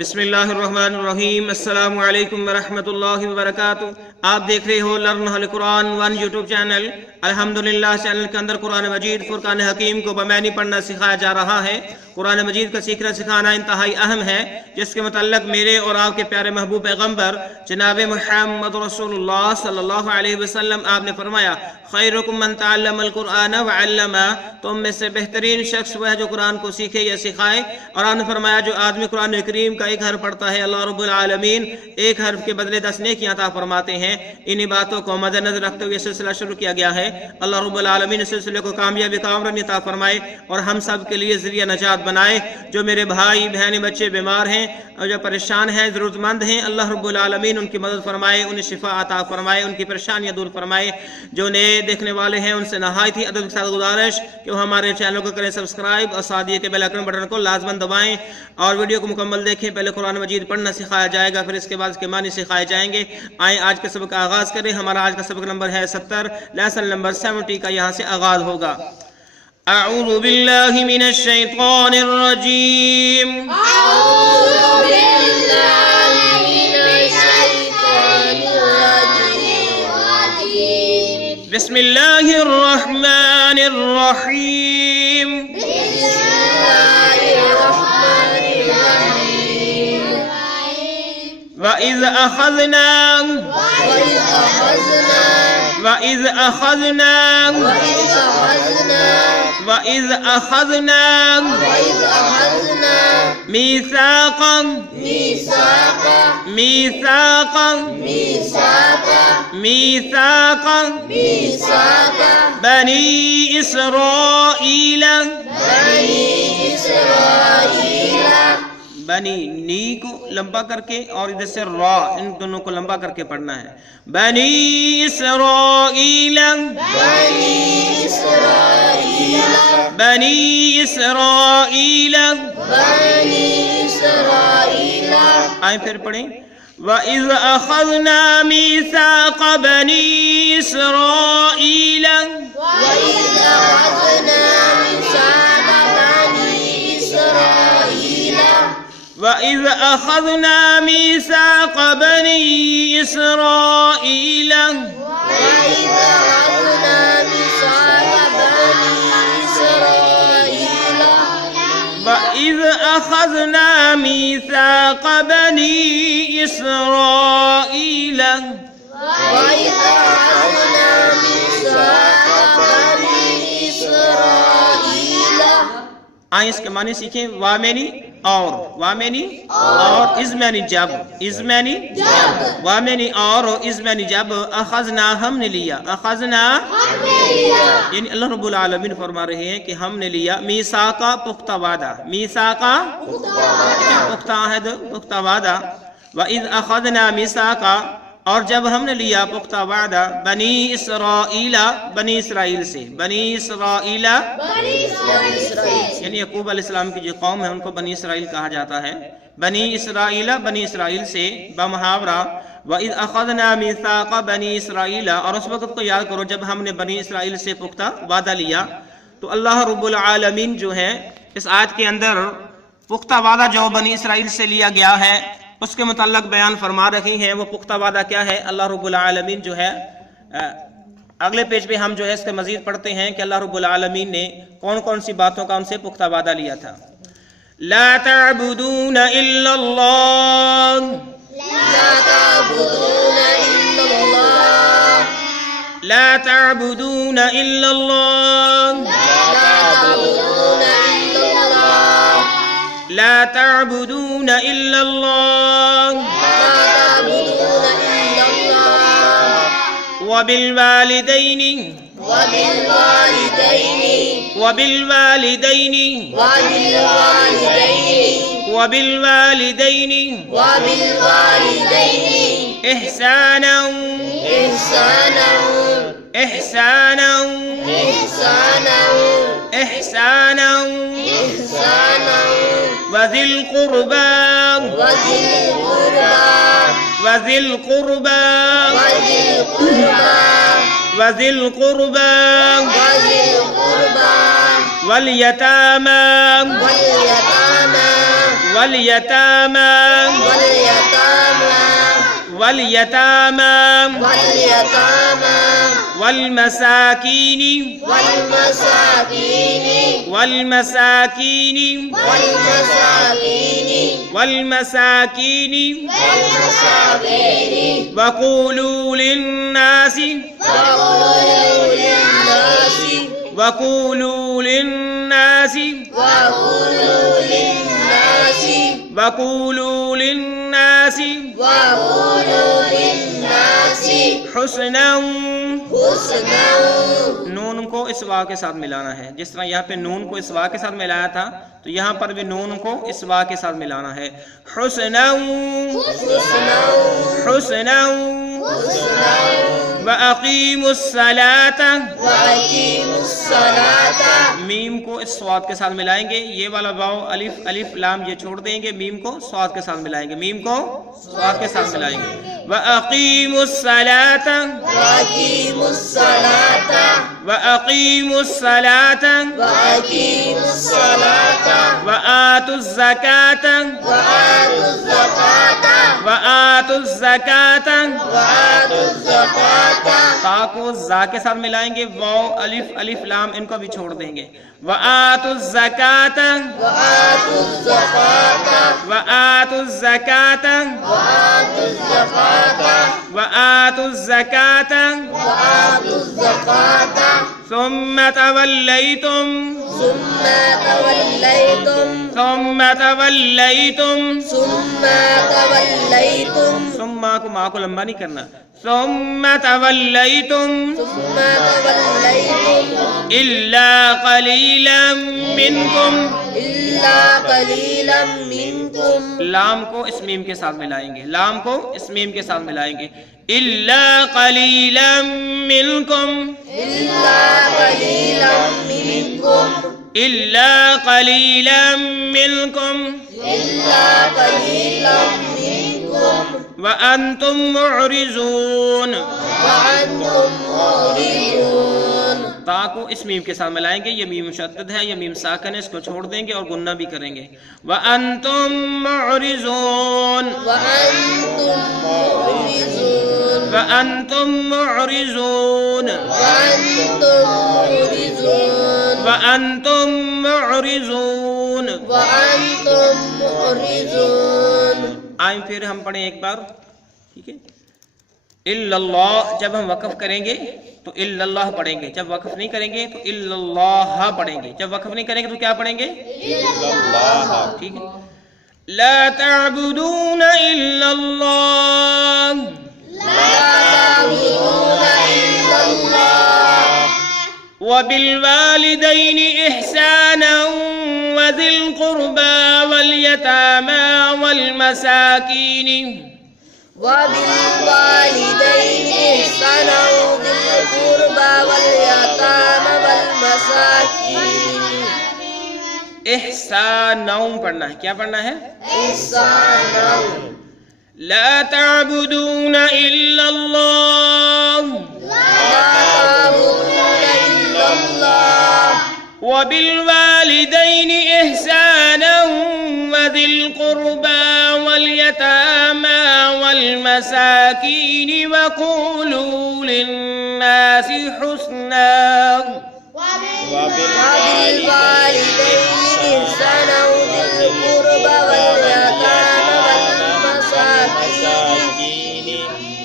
بسم اللہ الرحمن الرحیم۔ السلام علیکم ورحمۃ اللہ وبرکاتہ۔ آپ دیکھ رہے ہو لرن ہل قرآن ون یوٹیوب چینل۔ الحمدللہ چینل کے اندر قرآن مجید فرقان حکیم کو بمعنی پڑھنا سکھایا جا رہا ہے۔ قرآن مجید کا سیکھنا سکھانا انتہائی اہم ہے، جس کے متعلق میرے اور آپ کے پیارے محبوب پیغمبر جناب محمد رسول اللہ صلی اللہ علیہ وسلم آپ نے فرمایا، خیرکم من تعلم القرآن وعلمہ، تم میں سے بہترین شخص وہ ہے جو قرآن کو سیکھے یا سکھائے۔ اور آپ نے فرمایا جو آدمی قرآن کریم کا ایک حرف پڑھتا ہے، اللہ رب العالمین ایک حرف کے بدلے 10 نیکیاں عطا فرماتے ہیں۔ انہی باتوں کو مد نظر رکھتے ہوئے سلسلہ شروع کیا گیا ہے۔ اللہ رب العالمین اس سلسلے کو کامیابی کا عمر عطا فرمائے اور ہم سب کے لیے ذریعہ نجات بنائے۔ جو میرے بھائی بہنیں بچے بیمار ہیں اور جو پریشان ہیں ضرورت مند ہیں، اللہ رب العالمین ان کی مدد فرمائے، انہیں شفا عطا فرمائے، ان کی پریشانیاں دور فرمائے۔ جو نئے دیکھنے والے ہیں ان سے نہایت ہی ادب کے ساتھ گزارش کہ وہ ہمارے چینل کو کریں سبسکرائب اور ساتھ یہ کہ بیل آئیکن بٹن کو لازماً دبائیں اور ویڈیو کو مکمل دیکھیں۔ پہلے قرآن مجید پڑھنا سکھایا جائے گا، پھر اس کے بعد اس کے معنی سکھائے جائیں گے۔ آئیں آج کے سبق کا آغاز کریں۔ ہمارا آج کا سبق نمبر ہے 70، لیسن نمبر 70 کا یہاں سے آغاز ہوگا۔ اعوذ باللہ من الشیطان الرجیم، اعوذ باللہ من الشیطان الرجیم، بسم اللہ الرحمن الرحیم، بسم اللہ الرحمن الرحیم، وَإِذْ أَخَذْنَا وَإِذْ أَخَذْنَا مِيثَاقًا بني إسرائيل، بنی نی کو لمبا کر کے اور ادھر سے را، ان دونوں کو لمبا کر کے پڑھنا ہے۔ بنی اسرائیل، بنی اسرائیل، آئیں پھر پڑھیں۔ وَإِذْ أَخَذْنَا مِيثَاقَ بَنِي إِسْرَائِيلَ، وَإِذْ أَخَذْنَا مِيثَاقَ بَنِي إِسْرَائِيلَ، وَإِذْ أَخَذْنَا مِيثَاقَ بَنِي إِسْرَائِيلَ، آئیں اس کے معنی سیکھیں۔ وامنی اور، وامنی اور، ازمنی جب، ازمنی جب، وامنی اور ازمنی جب، اخذنا ہم نے لیا، اخذنا یعنی اللہ رب العالمین فرما رہے ہیں کہ ہم نے لیا میثاقا پختہ وعدہ، میثاقا پختہ عہد، پختہ وعدہ۔ وَإِذْ أَخَذْنَا مِيثَاقًا، اور جب ہم نے لیا پختہ وعدہ، بنی اسرائیل، بنی اسرائیل سے، بنی اسرائیل یعنی یعقوب علیہ السلام کی جو قوم ہے ان کو بنی اسرائیل کہا جاتا ہے۔ بنی اسرائیل، بنی اسرائیل سے بمحاورہ۔ وَإِذْ أَخَذْنَا مِيثَاقَ بَنِي إِسْرَائِيلَ، اور اس وقت کو یاد کرو جب ہم نے بنی اسرائیل سے پختہ وعدہ لیا۔ تو اللہ رب العالمین جو ہے اس آیت کے اندر پختہ وعدہ جو بنی اسرائیل سے لیا گیا ہے اس کے متعلق بیان فرما رہی ہیں۔ وہ پختہ وعدہ کیا ہے؟ اللہ رب العالمین جو ہے اگلے پیج پہ ہم جو ہے اس کے مزید پڑھتے ہیں کہ اللہ رب العالمین نے کون کون سی باتوں کا ان سے پختہ وعدہ لیا تھا۔ لا تعبدون الا اللہ، لا تعبدون الا اللہ، لا تعبدون الا اللہ، وبالوالدین احسانا وذی القربى وذي القربى واليتامى واليتامى واليتامى والمساكين وقولوا للناس حسنا. نون کو اس وا کے ساتھ ملانا ہے. جس طرح یہاں پہ نون کو اس وا کے ساتھ ملایا تھا تو یہاں پر بھی نون کو اس وا کے ساتھ ملانا ہے. حسنا حسنا وَأَقِيمُوا الصَّلَاةَ. میم کو اس صاد کے ساتھ ملائیں گے. یہ والا واو الف الف لام یہ چھوڑ دیں گے. میم کو صاد کے ساتھ ملائیں گے. میم کو صاد کے ساتھ ملائیں گے. وَأَقِيمُوا الصَّلَاةَ وَأَقِيمُوا الصَّلَاةَ وَآتُوا الزَّكَاةَ وَآتُوا الزَّكَاةَ. تا کو زا کے ساتھ ملائیں گے. واو الف الف لام ان کو بھی چھوڑ دیں گے. وَآتُوا الزَّكَاةَ وَآتُوا الزَّكَاةَ وَآتُوا الزَّكَاةَ ثُمَّ تَوَلَّيْتُمْ ثم کو ماں کو لمبا نہیں کرنا. ثم توليتم إلا قليلا منكم. لام کو اس میم کے ساتھ ملائیں گے. لام کو اس میم کے ساتھ ملائیں گے. إلا قليلا منكم إلا قليلا منكم وأنتم معرضون. تا کو اس میم کے ساتھ ملائیں گے. یہ میم مشدد ہے, یہ میم ساکن ہے, اس کو چھوڑ دیں گے اور گنہ بھی کریں گے. وأنتم معرضون وأنتم معرضون وأنتم معرضون. آئیں پھر ہم پڑھیں ایک بار. ٹھیک ہے. الا اللہ جب ہم وقف کریں گے تو الا اللہ پڑھیں گے. جب وقف نہیں کریں گے تو الا اللہ پڑھیں گے. جب وقف نہیں کریں گے تو کیا پڑھیں گے؟ الا اللہ. ٹھیک ہے. لا تعبدون الا اللہ وبالوالدين إحسانا وذي القربى واليتامى والمساكين احسانا پڑھنا ہے. کیا پڑھنا ہے؟ احسانا. لا تعبدون إلا الله وبالوالدين إحسانا وذي القربى واليتامى والمساكين وقولوا للناس حسنا. وبالوالدين إحسانا وذي القربى واليتامى والمساكين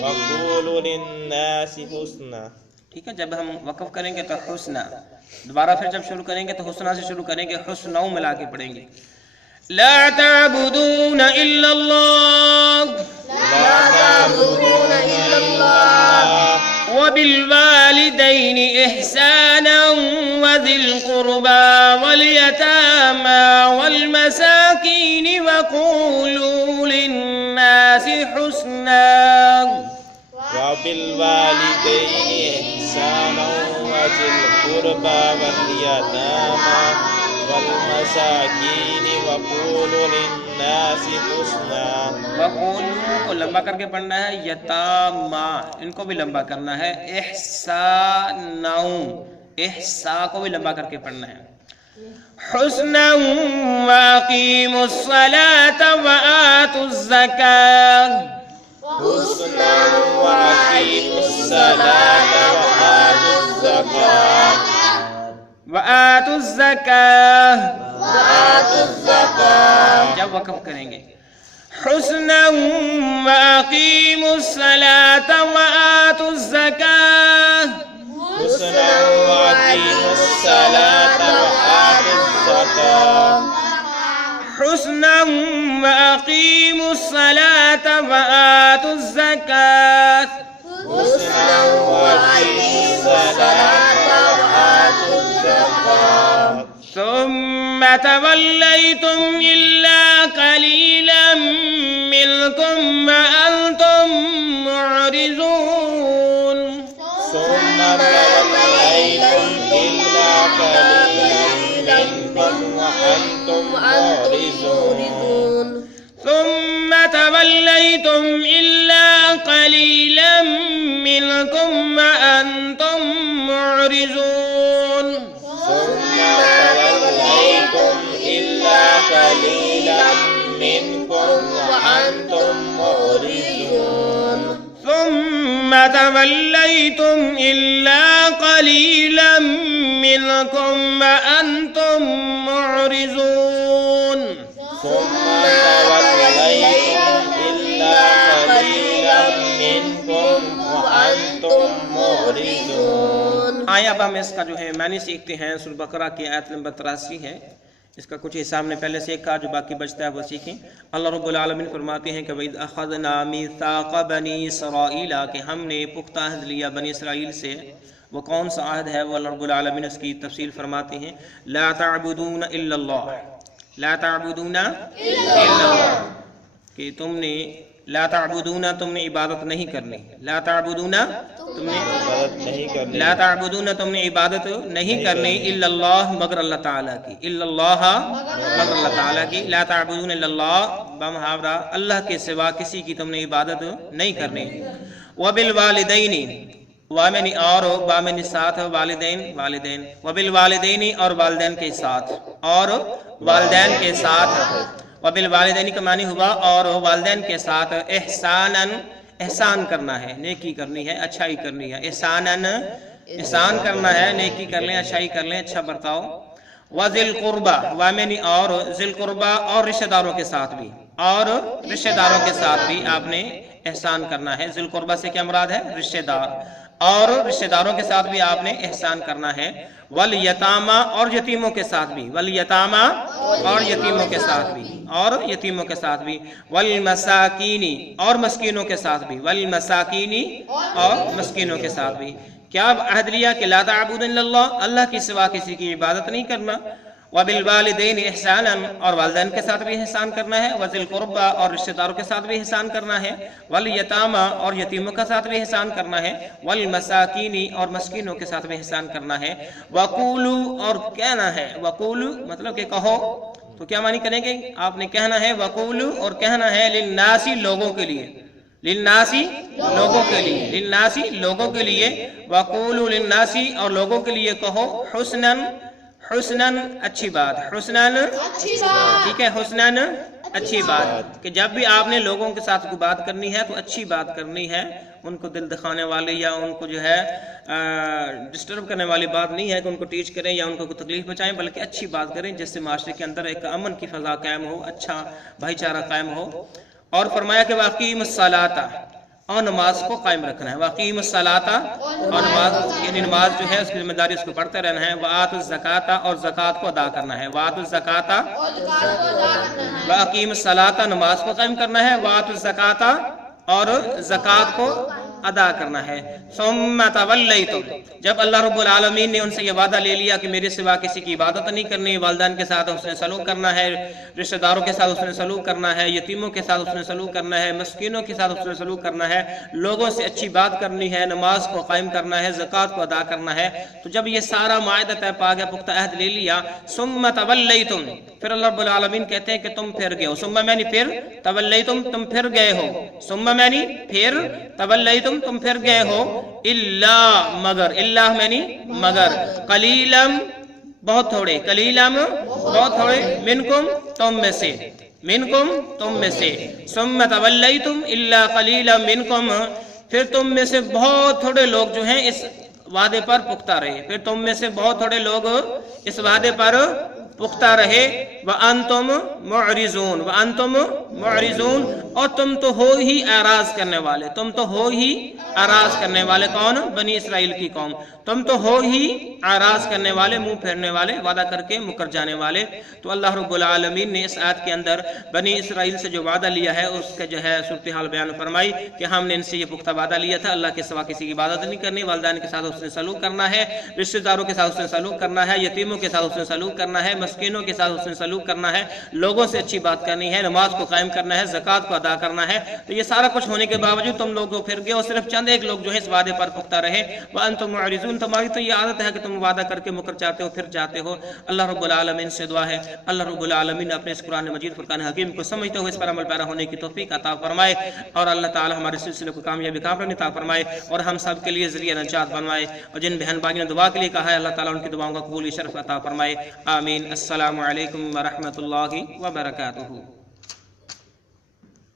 وقولوا للناس حسنا. ٹھیک ہے. جب ہم وقف کریں گے تو حسنا. دوبارہ پھر جب شروع کریں گے تو حسنا سے شروع کریں گے. حسنا ملا کے پڑھیں گے. لا تعبدون الا اللہ وبالوالدين إحسانا وذي القربى واليتامى والمساكين وقولوا للناس حسنا. وبالوالدين إحسانا وذي القربى واليتامى والمساكين وقولوا للناس حسنا. وقولوا کو لمبا کر کے پڑھنا ہے. یتاما ان کو بھی لمبا کرنا ہے. احسانا احسا کو بھی لمبا کر کے پڑھنا ہے. حسنا وأقيموا الصلاة وآتوا الزكاة حسنا وأقيموا الصلاة وآتوا الزكاة وآتوا الزكاة وآتوا الزكاة. جب وقف کریں گے حسنا وأقيموا الصلاة وآتوا الزكاة حسنا وأقيموا الصلاة وآتوا الزكاة. حسنا وأقيموا الصلاة وآتوا الزكاة حسنا وأقيموا الصلاة وآتوا الزكاة. ثم توليتم إلا قليلا منكم وأنتم معرضون ثم توليتم إلا قليلا منكم وأنتم معرضون. ثم توليتم إلا قليلا منكم وأنتم معرضون ثم توليتم إلا قليلا منكم وأنتم معرضون. ثم توليتم إلا قليلا منكم وأنتم معرضون ثم توليتم إلا قليلا منكم وأنتم معرضون. آئے اب ہم اس کا جو ہے معنی سیکھتے ہیں. سورہ بقرہ کی آیت نمبر 83 ہے. اس کا کچھ حصہ ہم نے پہلے سیکھا، جو باقی بچتا ہے وہ سیکھیں. اللہ رب العالمین فرماتے ہیں کہ وَإِذْ أَخَذْنَا مِيثَاقَ بَنِي إِسْرَائِيلَ کہ ہم نے پختہ عہد لیا بنی اسرائیل سے. وہ کون سا عہد ہے؟ وہ اللہ رب العالمین اس کی تفصیل فرماتے ہیں. لا تعبدون الا اللہ، لا تعبدون الا اللہ، کہ تم نے لا تعبدون تم نے عبادت نہیں کرنی، لا تعبدون تم نے عبادت نہیں کرنی، لا تعبدون تم نے عبادت نہیں کرنی الا اللہ مگر اللہ تعالیٰ کی، الا اللہ مگر اللہ تعالیٰ کی. لا تعبدون الا اللہ بمحاورہ اللہ کے سوا کسی کی تم نے عبادت نہیں کرنی. وبالوالدین وامنی اور بامنی ساتھ والدین والدین وبالوالدین اور والدین کے ساتھ اور والدین کے ساتھ. وبالوالدین کا معنی ہوا اور والدین کے ساتھ احساناً احسان کرنا ہے، نیکی کرنی ہے، اچھائی کرنی ہے. احساناً احسان کرنا ہے، نیکی کر لیں، اچھائی کر لیں، اچھا برتاؤ. وذی القربہ وامنی اور ذی القربہ اور رشتہ داروں کے ساتھ بھی اور رشتہ داروں کے ساتھ بھی آپ نے احسان کرنا ہے. ذی القربہ سے کیا مراد ہے؟ رشتہ دار. اور رشتہ داروں کے ساتھ بھی آپ نے احسان کرنا ہے. والیتاما اور یتیموں کے ساتھ بھی، والیتاما اور یتیموں کے ساتھ بھی اور یتیموں کے ساتھ بھی. والمساکینی اور مسکینوں کے ساتھ بھی، والمساکینی اور مسکینوں کے ساتھ بھی. کیا عہد لیا کہ لا تعبدون الا اللہ، اللہ کے سوا کسی کی عبادت نہیں کرنا. وبالوالدین احسانا اور والدین کے ساتھ بھی احسان کرنا ہے. وذی القربہ اور رشتہ داروں کے ساتھ بھی احسان کرنا ہے. والیتاما اور یتیموں کے ساتھ بھی احسان کرنا ہے. والمساکین اور مسکینوں کے ساتھ بھی احسان کرنا ہے. وقولو اور کہنا ہے، وقولو مطلب کہ کہو، تو کیا معنی کریں گے؟ آپ نے کہنا ہے وقولو اور کہنا ہے للناسی لوگوں کے لیے، للناسی لوگوں کے لیے، للناسی لوگوں کے لیے. وقولو للناسی اور لوگوں کے لیے کہو حسناً حسناً اچھی بات، حسناً ٹھیک ہے، حسناً اچھی بات. کہ جب بھی آپ نے لوگوں کے ساتھ کوئی بات کرنی ہے تو اچھی بات کرنی ہے. ان کو دل دکھانے والی یا ان کو جو ہے ڈسٹرب کرنے والی بات نہیں ہے کہ ان کو ٹیچ کریں یا ان کو کوئی تکلیف پہنچائیں، بلکہ اچھی بات کریں جس سے معاشرے کے اندر ایک امن کی فضا قائم ہو، اچھا بھائی چارہ قائم ہو. اور فرمایا کہ واقعی الصلاۃ اور نماز کو قائم رکھنا ہے. واقعی الصلاۃ اور نماز یعنی نماز جو ہے اس کی ذمہ داری اس کو پڑھتے رہنا ہے. وآتوا الزکاۃ اور زکوٰۃ کو ادا کرنا ہے. وآتوا الزکاۃ واقعی الصلاۃ نماز کو قائم کرنا ہے. وآتوا الزکاۃ اور زکوٰۃ کو ادا کرنا ہے. ثم تولیتم جب اللہ رب العالمین نے ان سے یہ وعدہ لے لیا کہ میرے سوا کسی کی عبادت نہیں کرنی، والدین کے ساتھ اس نے سلوک کرنا ہے، رشتہ داروں کے ساتھ اس نے سلوک کرنا ہے، یتیموں کے ساتھ اس نے سلوک کرنا ہے، مسکینوں کے ساتھ اس نے سلوک کرنا ہے، لوگوں سے اچھی بات کرنی ہے، نماز کو قائم کرنا ہے، زکوٰۃ کو ادا کرنا ہے. تو جب یہ سارا معاہدہ طے پا گیا، پختہ عہد لے لیا، ثم تولیتم پھر اللہ رب العالمین کہتے ہیں کہ تم پھر گئے ہو. ثم معنی پھر، تولیتم تم پھر گئے ہو، ثم معنی پھر، تولیتم تم پھر گئے ہو، الا مگر، اللہ معنی مگر، قلیلا بہت تھوڑے، قلیلم بہت تھوڑے، منکم تم میں سے، منکم تم میں سے، ثم تولیتم الا قلیلا منکم، پھر تم میں سے بہت تھوڑے لوگ جو ہیں اس وعدے پر پختہ رہے، پھر تم میں سے بہت تھوڑے لوگ اس وعدے پر پختہ رہے، وَأَنْتُمْ مُعْرِضُونَ، وَأَنْتُمْ مُعْرِضُونَ، اور تم تو ہو ہی اعراض کرنے والے، تم تو ہو ہی اعراض کرنے والے، کون؟ بنی اسرائیل کی قوم، تم تو ہو ہی اعراض کرنے والے، منہ پھیرنے والے، وعدہ کر کے مکر جانے والے۔ تو اللہ رب العالمین نے اس آیت کے اندر بنی اسرائیل سے جو وعدہ لیا ہے اس کا جو ہے صورتحال بیان فرمائی کہ ہم نے ان سے یہ پختہ وعدہ لیا تھا، اللہ کے سوا کسی کی عبادت نہیں کرنی، والدین کے ساتھ حسن سلوک کرنا ہے، رشتہ داروں کے ساتھ حسن سلوک کرنا ہے، یتیموں کے ساتھ حسن سلوک کرنا ہے، مسکینوں کے ساتھ حسن سلوک کرنا ہے، لوگوں سے اچھی بات کرنی ہے، نماز کو قائم کرنا ہے، زکوٰۃ کو ادا کرنا ہے۔ تو یہ سارا کچھ ہونے کے باوجود تم لوگ پھر گئے اور صرف چند ایک لوگ جو ہے اس وعدے پر پختہ رہے، وَأَنْتُمْ مُعْرِضُونَ، تمہاری تو یہ عادت ہے کہ تم وعدہ کر کے مکر جاتے ہو، پھر جاتے ہو۔ اللہ رب العالمین سے دعا ہے اللہ رب العالمین اپنے اس قرآن مجید فرقان حکیم کو سمجھتے ہوئے اس پر عمل پیرا ہونے کی توفیق عطا فرمائے، اور اللہ تعالی ہمارے سلسلے کو کامیابی کامرانی عطا فرمائے، اور ہم سب کے لیے ذریعہ نجات بنوائے، اور جن بہن بھائیوں نے دعا کے لیے کہا ہے اللہ تعالیٰ ان کی دعاؤں کا قبول شرف عطا فرمائے۔ آمین۔ السلام علیکم ورحمۃ اللہ وبرکاتہ۔